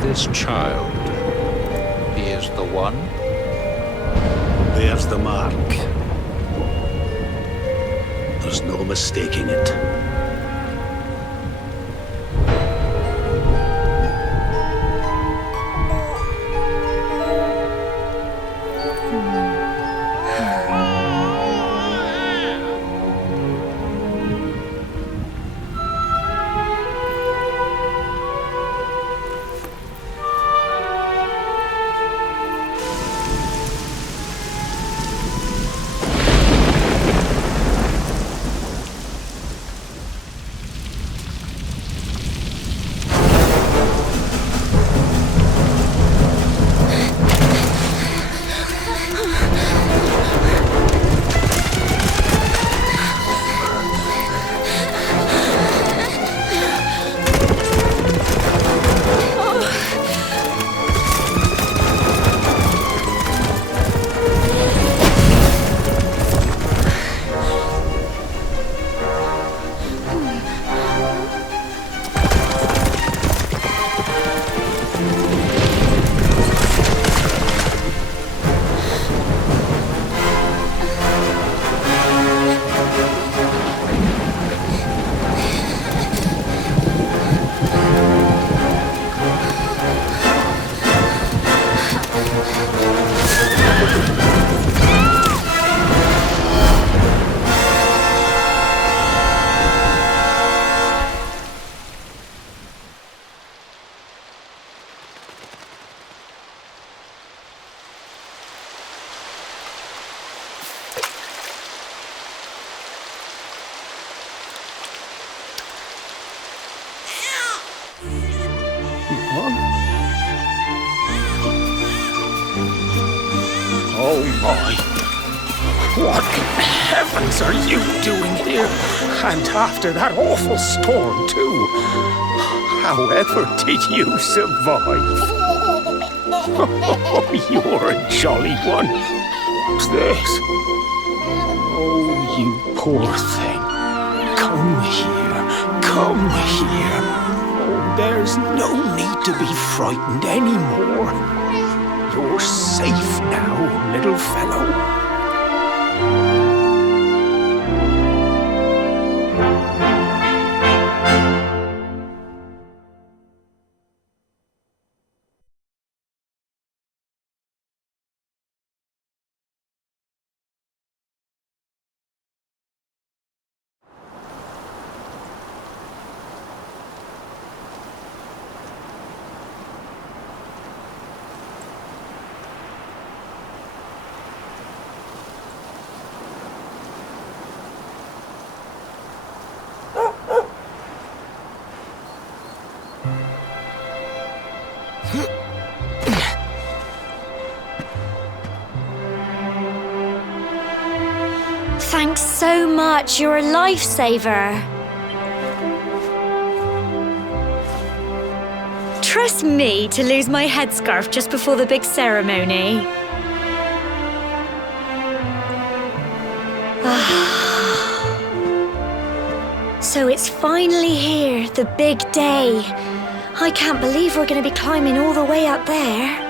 This child, he is the one? There's the mark. There's no mistaking it. Oh my! What in heavens are you doing here? And after that awful storm, too. However did you survive? Oh, you're a jolly one. What's this? Oh, you poor thing. Come here. Come here. Oh, there's no need to be frightened anymore. You're safe now, little fellow. Thanks so much, you're a lifesaver. Trust me to lose my headscarf just before the big ceremony. So it's finally here, the big day. I can't believe we're going to be climbing all the way up there.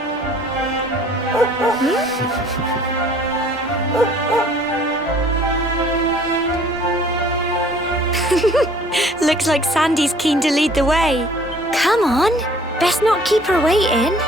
Looks like Sandy's keen to lead the way. Come on, best not keep her waiting.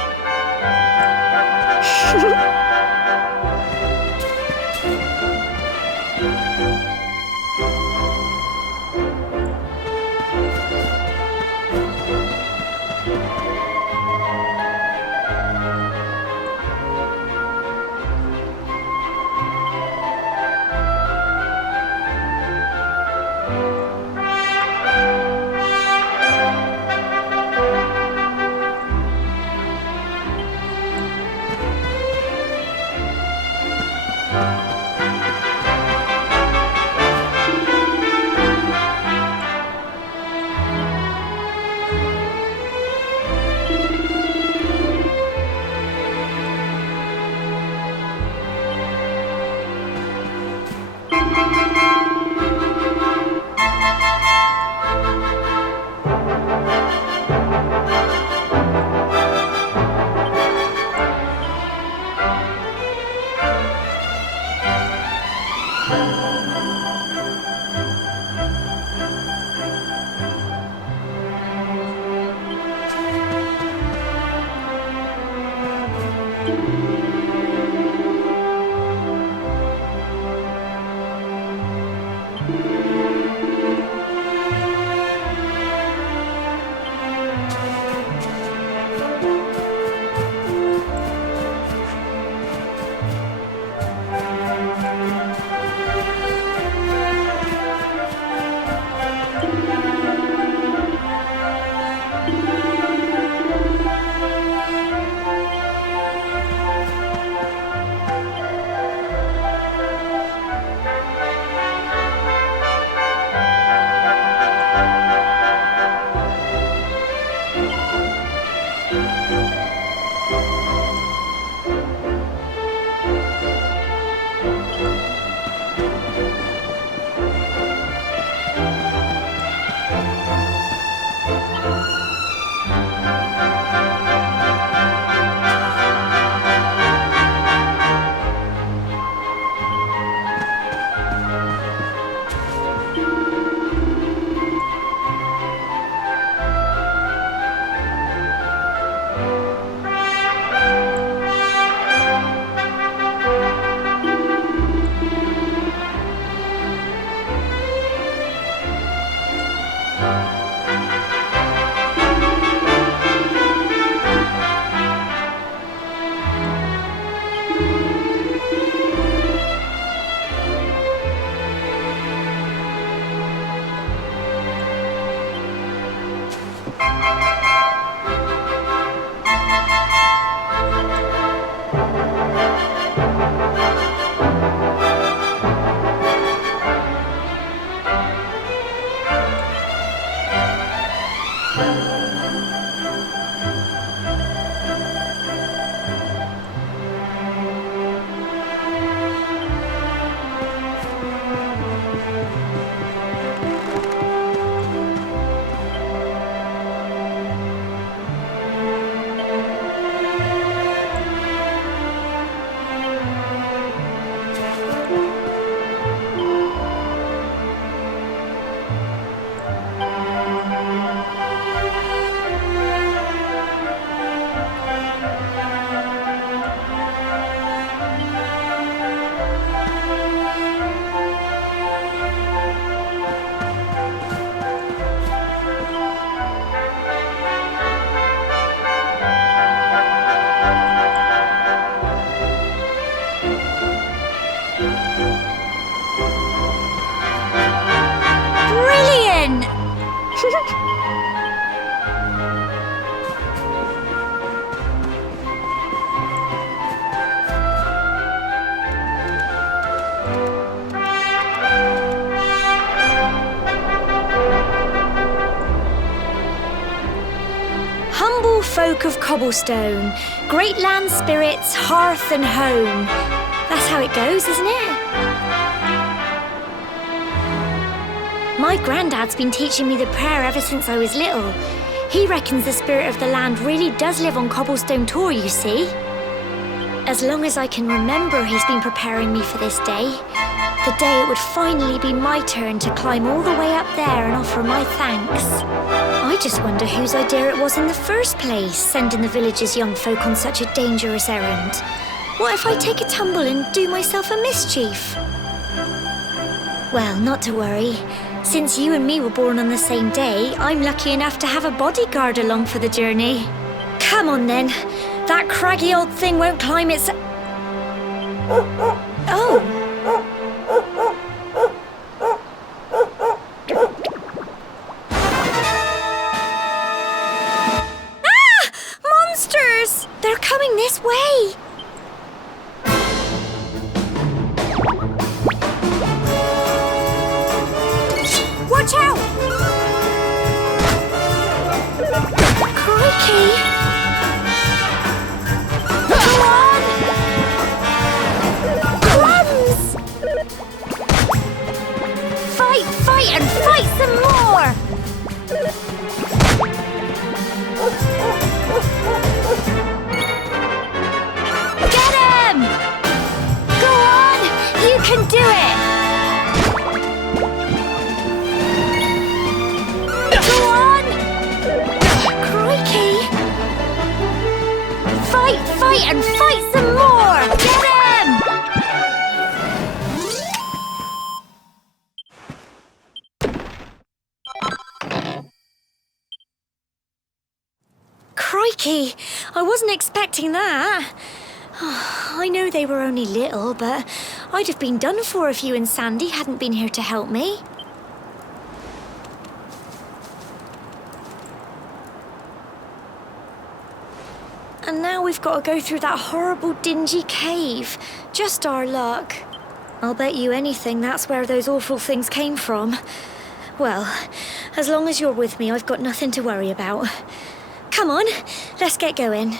Folk of cobblestone, great land spirits, hearth and home. That's how it goes, isn't it? My granddad's been teaching me the prayer ever since I was little. He reckons the spirit of the land really does live on Cobblestone Tor, you see. As long as I can remember he's been preparing me for this day, the day it would finally be my turn to climb all the way up there and offer my thanks. I just wonder whose idea it was in the first place, sending the village's young folk on such a dangerous errand. What if I take a tumble and do myself a mischief? Well, not to worry. Since you and me were born on the same day, I'm lucky enough to have a bodyguard along for the journey. Come on then. That craggy old thing won't climb its... Oh! Ah! Monsters! They're coming this way! Watch out! Crikey! Fight and fight some more! Get him! Go on! You can do it! Go on! Crikey! Fight and fight some more! Get him! Crikey! I wasn't expecting that. I know they were only little, but I'd have been done for if you and Sandy hadn't been here to help me. And now we've got to go through that horrible dingy cave. Just our luck. I'll bet you anything that's where those awful things came from. Well, as long as you're with me, I've got nothing to worry about. Come on, let's get going.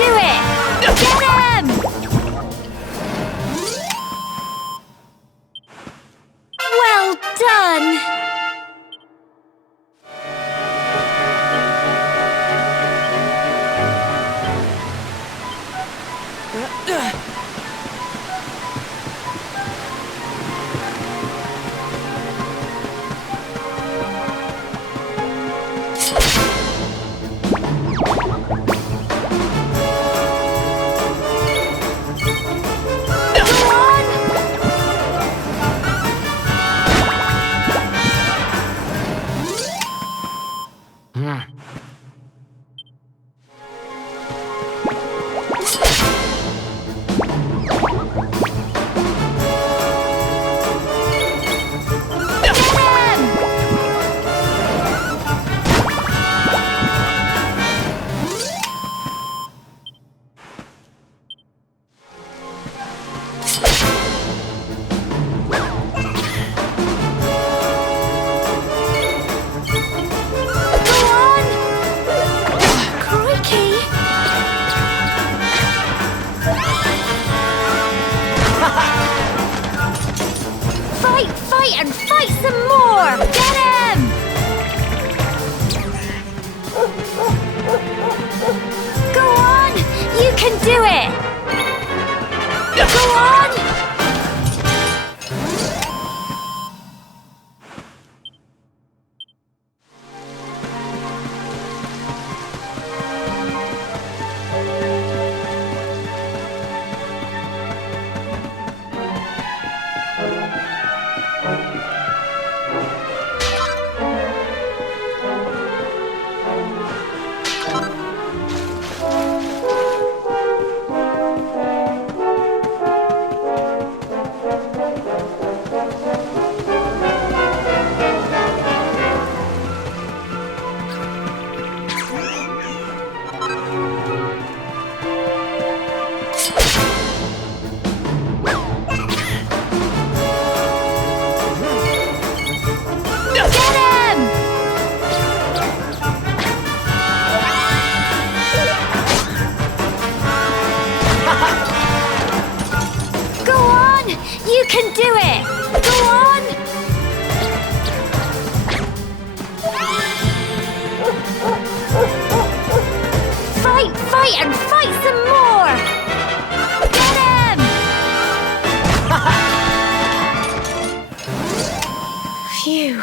do it! Get him! Well done! Fight and fight some more! Get him! Go on! You can do it! Go on! You can do it! Go on! Fight and fight some more! Get him! Phew.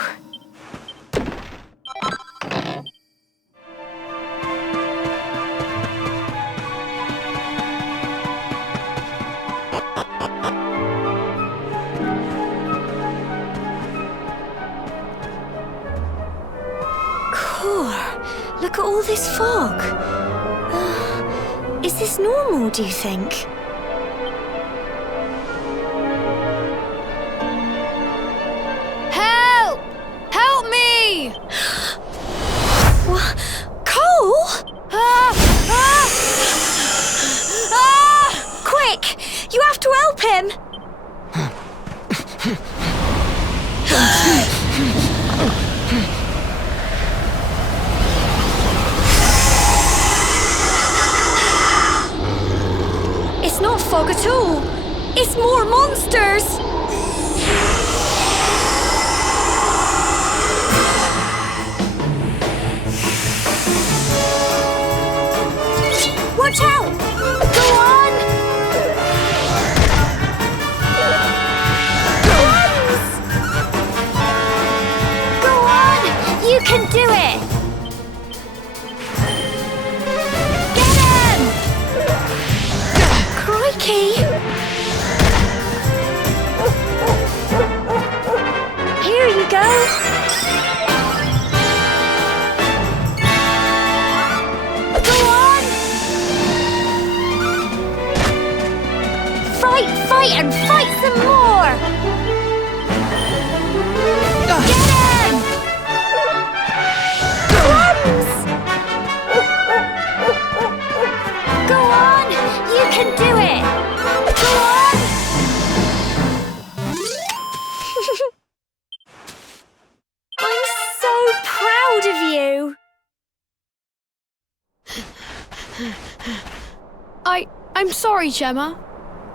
Look at all this fog. Is this normal, do you think? Help! Help me! What? Cole? Quick! You have to help him! It's not fog at all. It's more monsters. Watch out! Go on! Go on! You can do it! Crikey! Here you go! Go on! Fight and fight some more! Get him! Crumbs! Go on! You can do it! Go on! I'm so proud of you! I'm sorry, Gemma.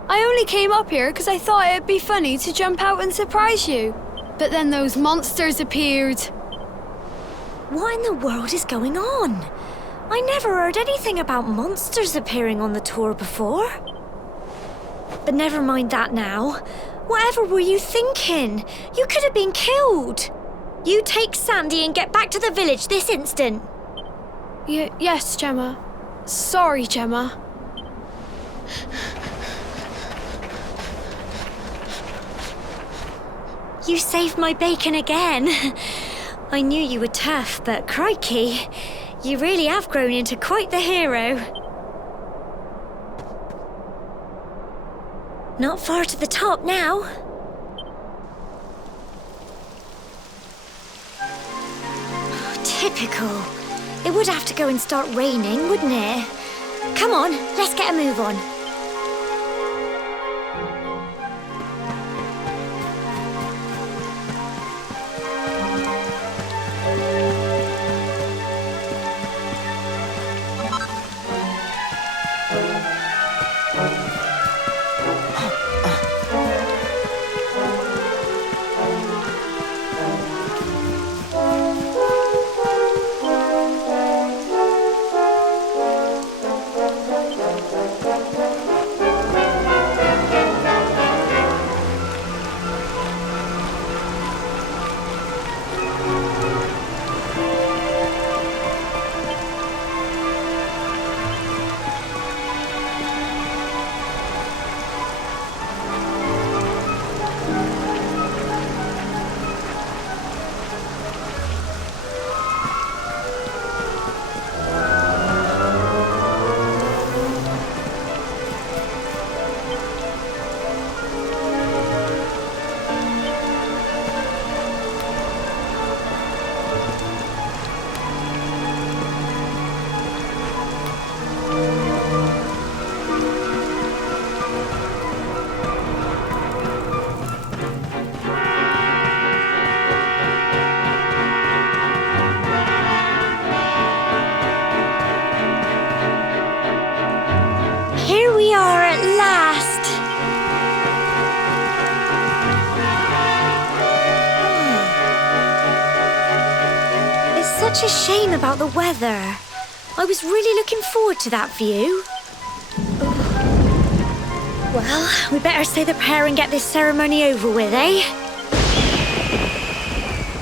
I only came up here because I thought it'd be funny to jump out and surprise you. But then those monsters appeared. What in the world is going on? I never heard anything about monsters appearing on the tour before. But never mind that now. Whatever were you thinking? You could have been killed. You take Sandy and get back to the village this instant. Yes, Gemma. Sorry, Gemma. You saved my bacon again. I knew you were tough, but crikey, you really have grown into quite the hero. Not far to the top now. Typical. It would have to go and start raining, wouldn't it? Come on, let's get a move on. Here we are at last. It's such a shame about the weather. I was really looking forward to that view. Well, we better say the prayer and get this ceremony over with, eh?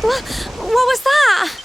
What was that?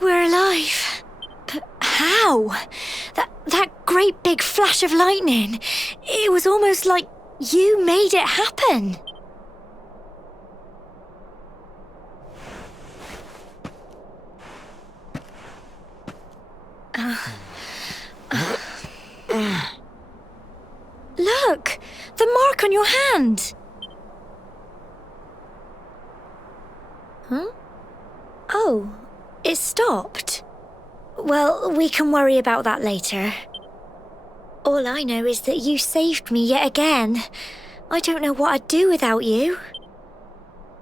We're alive. But how? That great big flash of lightning. It was almost like you made it happen. Look! The mark on your hand! Huh? Oh, it stopped. Well, we can worry about that later. All I know is that you saved me yet again. I don't know what I'd do without you.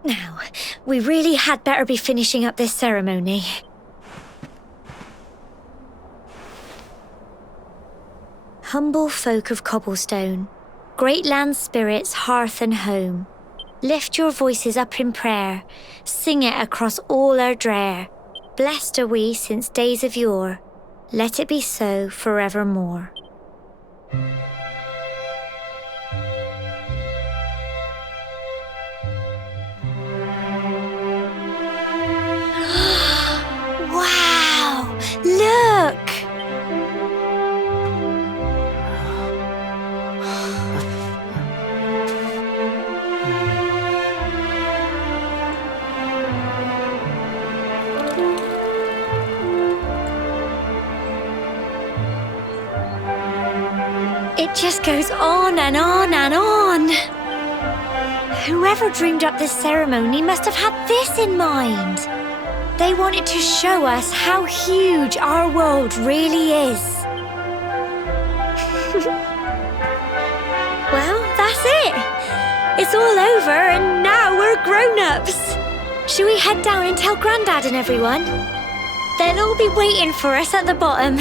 Now, we really had better be finishing up this ceremony. Humble folk of cobblestone, great land spirits, hearth and home, lift your voices up in prayer, sing it across all our drear. Blessed are we since days of yore, let it be so forevermore. It just goes on and on and on. Whoever dreamed up this ceremony must have had this in mind. They wanted to show us how huge our world really is. Well, that's it. It's all over and now we're grown-ups. Shall we head down and tell Grandad and everyone? They'll all be waiting for us at the bottom.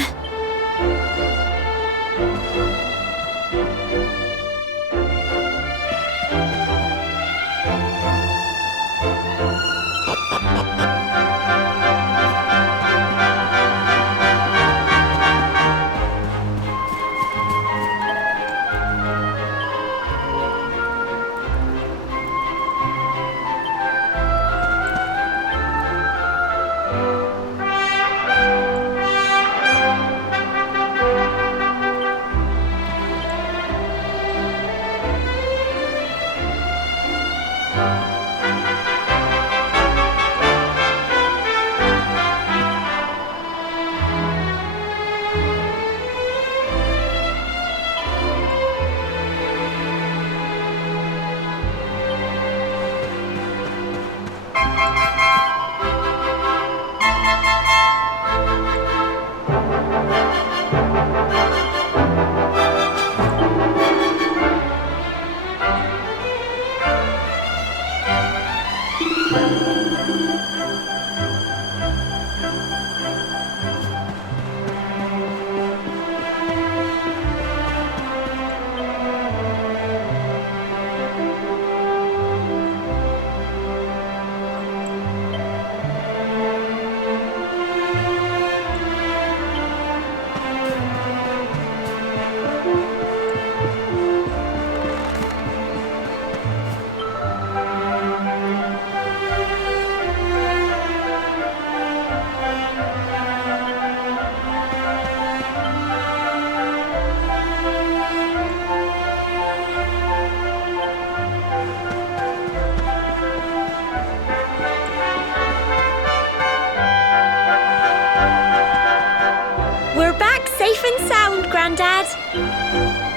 We're back safe and sound, Grandad.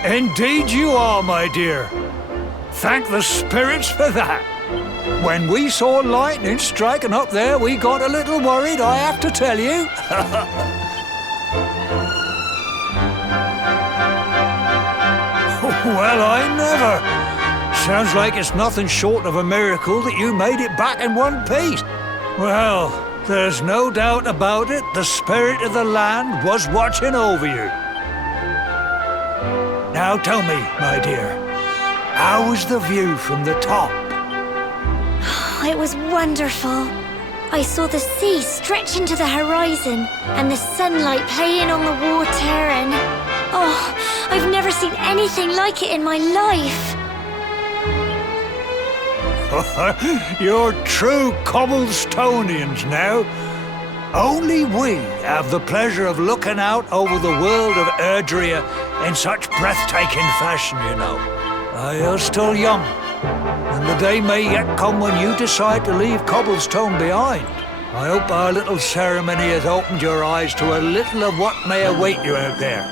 Indeed you are, my dear. Thank the spirits for that. When we saw lightning striking up there, we got a little worried, I have to tell you. Well, I never. Sounds like it's nothing short of a miracle that you made it back in one piece. Well, there's no doubt about it, the spirit of the land was watching over you. Now tell me, my dear, how was the view from the top? It was wonderful. I saw the sea stretch into the horizon and the sunlight playing on the water and... Oh, I've never seen anything like it in my life. You're true Cobblestonians now. Only we have the pleasure of looking out over the world of Erdrea in such breathtaking fashion, you know. You're still young, and the day may yet come when you decide to leave Cobblestone behind. I hope our little ceremony has opened your eyes to a little of what may await you out there.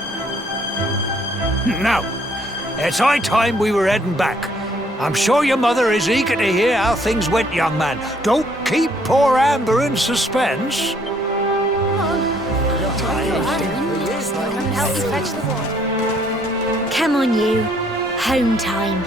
Now, it's high time we were heading back. I'm sure your mother is eager to hear how things went, young man. Don't keep poor Amber in suspense. Come on, you. Home time.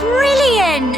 Brilliant!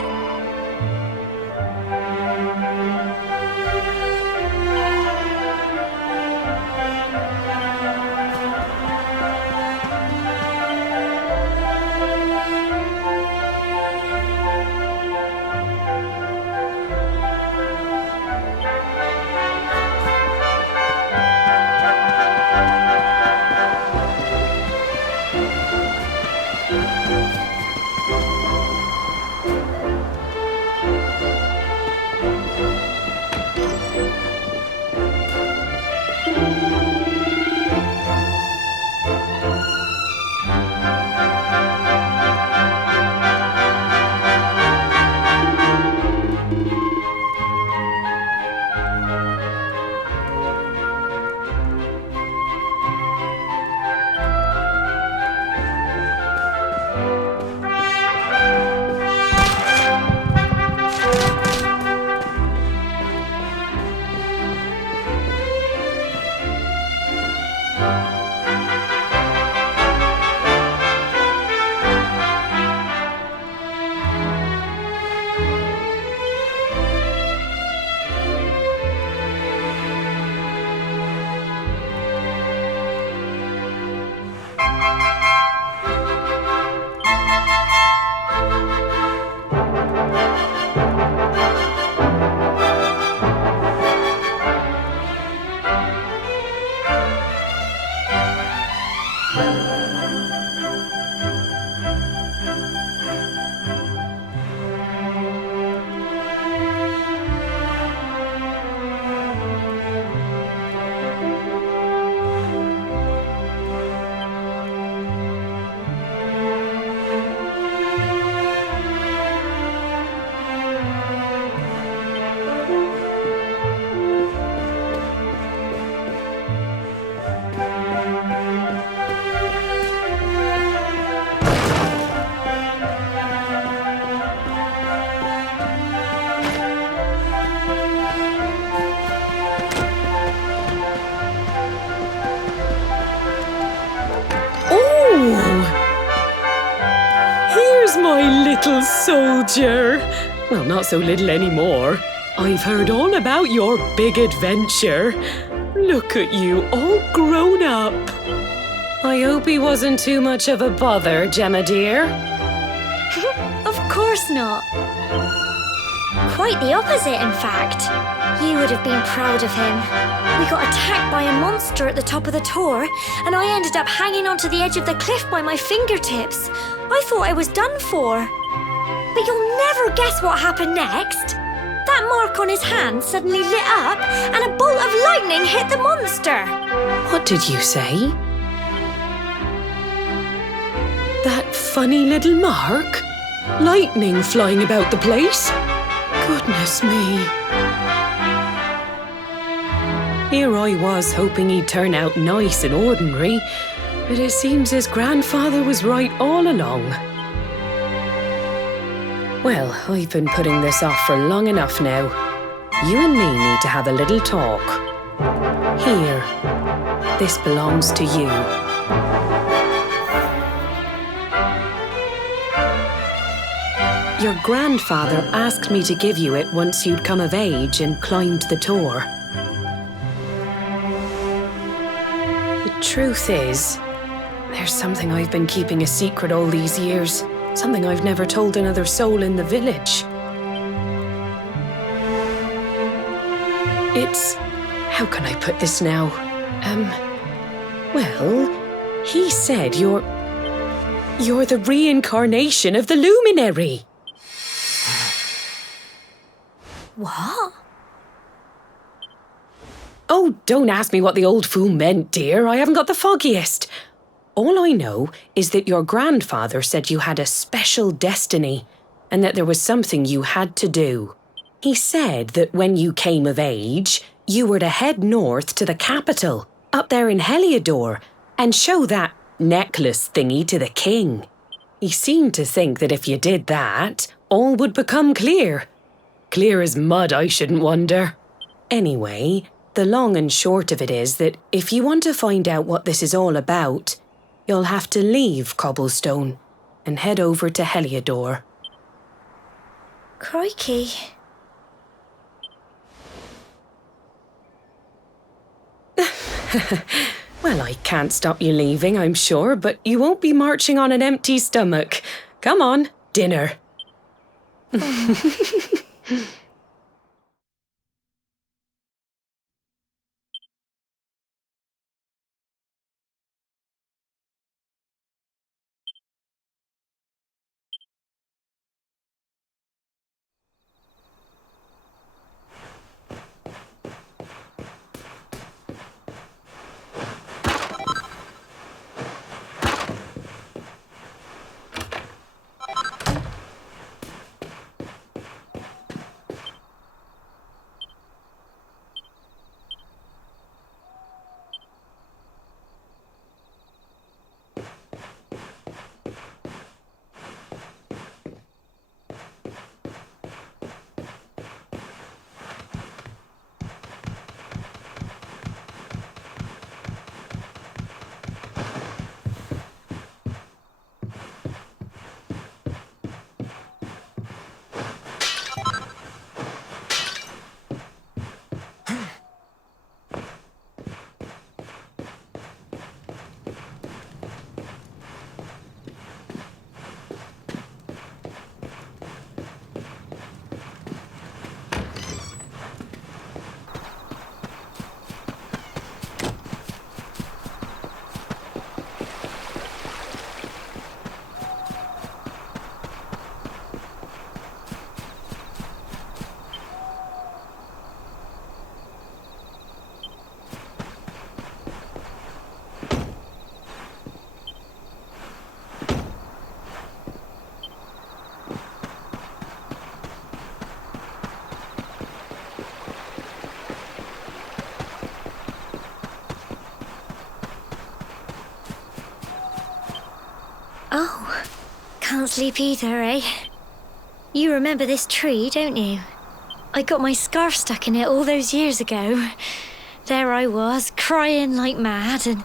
Here's my little soldier. Well, not so little anymore. I've heard all about your big adventure. Look at you, all grown up. I hope he wasn't too much of a bother, Gemma dear. Of course not. Quite the opposite, in fact. You would have been proud of him. We got attacked by a monster at the top of the tor, and I ended up hanging onto the edge of the cliff by my fingertips. I thought I was done for. But you'll never guess what happened next. That mark on his hand suddenly lit up, and a bolt of lightning hit the monster. What did you say? That funny little mark? Lightning flying about the place? Goodness me. Here I was hoping he'd turn out nice and ordinary, but it seems his grandfather was right all along. Well, I've been putting this off for long enough now. You and me need to have a little talk. Here, this belongs to you. Your grandfather asked me to give you it once you'd come of age and climbed the tor. The truth is, there's something I've been keeping a secret all these years. Something I've never told another soul in the village. It's... How can I put this now? Well, he said you're the reincarnation of the luminary. What? Oh, don't ask me what the old fool meant, dear. I haven't got the foggiest. All I know is that your grandfather said you had a special destiny and that there was something you had to do. He said that when you came of age, you were to head north to the capital, up there in Heliodor, and show that necklace thingy to the king. He seemed to think that if you did that, all would become clear. Clear as mud, I shouldn't wonder. Anyway, the long and short of it is that if you want to find out what this is all about, you'll have to leave Cobblestone and head over to Heliodor. Crikey. Well, I can't stop you leaving, I'm sure, but you won't be marching on an empty stomach. Come on, dinner. Oh, can't sleep either, eh? You remember this tree, don't you? I got my scarf stuck in it all those years ago. There I was, crying like mad, and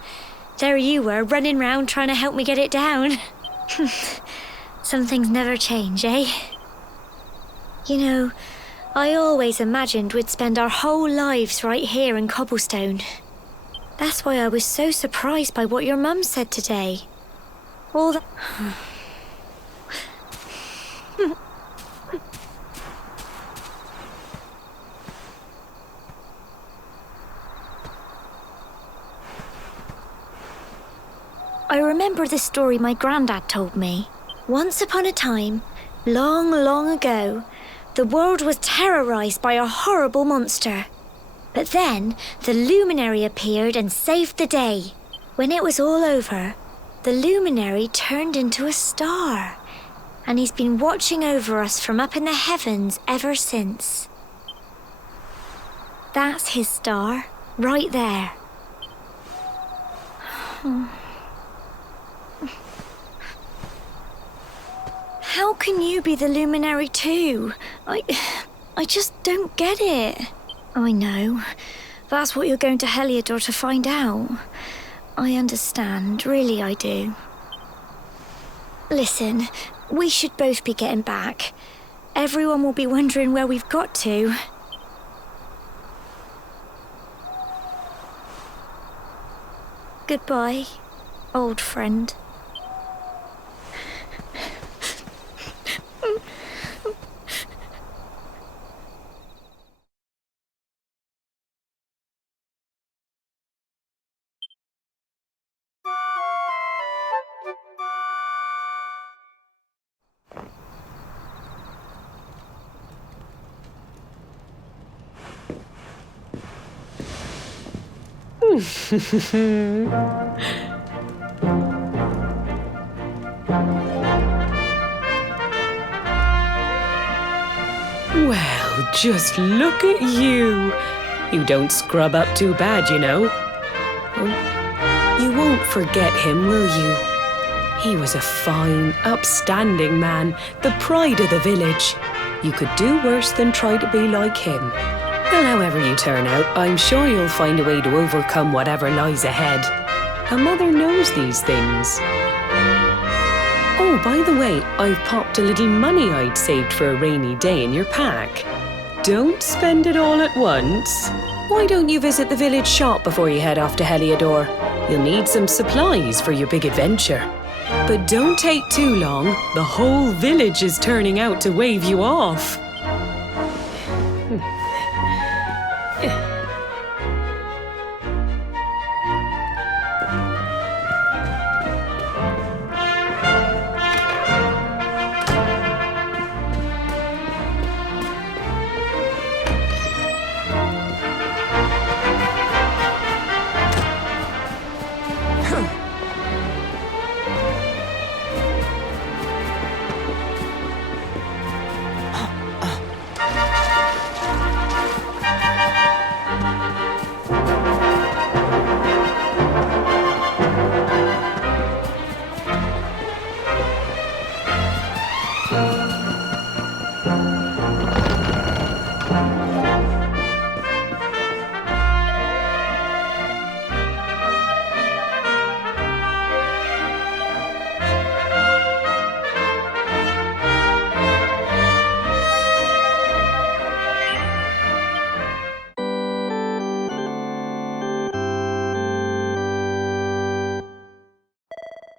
there you were, running round trying to help me get it down. Some things never change, eh? You know, I always imagined we'd spend our whole lives right here in Cobblestone. That's why I was so surprised by what your mum said today. All the... I remember the story my granddad told me. Once upon a time, long, long ago, the world was terrorized by a horrible monster. But then, the luminary appeared and saved the day. When it was all over, the luminary turned into a star. And he's been watching over us from up in the heavens ever since. That's his star, right there. How can you be the luminary too? I just don't get it. I know. That's what you're going to Heliodor to find out. I understand, really I do. Listen, we should both be getting back. Everyone will be wondering where we've got to. Goodbye, old friend. Well, just look at you. You don't scrub up too bad, you know. Oh, you won't forget him, will you? He was a fine, upstanding man, the pride of the village. You could do worse than try to be like him. Well, however you turn out, I'm sure you'll find a way to overcome whatever lies ahead. A mother knows these things. Oh, by the way, I've popped a little money I'd saved for a rainy day in your pack. Don't spend it all at once. Why don't you visit the village shop before you head off to Heliodor? You'll need some supplies for your big adventure. But don't take too long. The whole village is turning out to wave you off.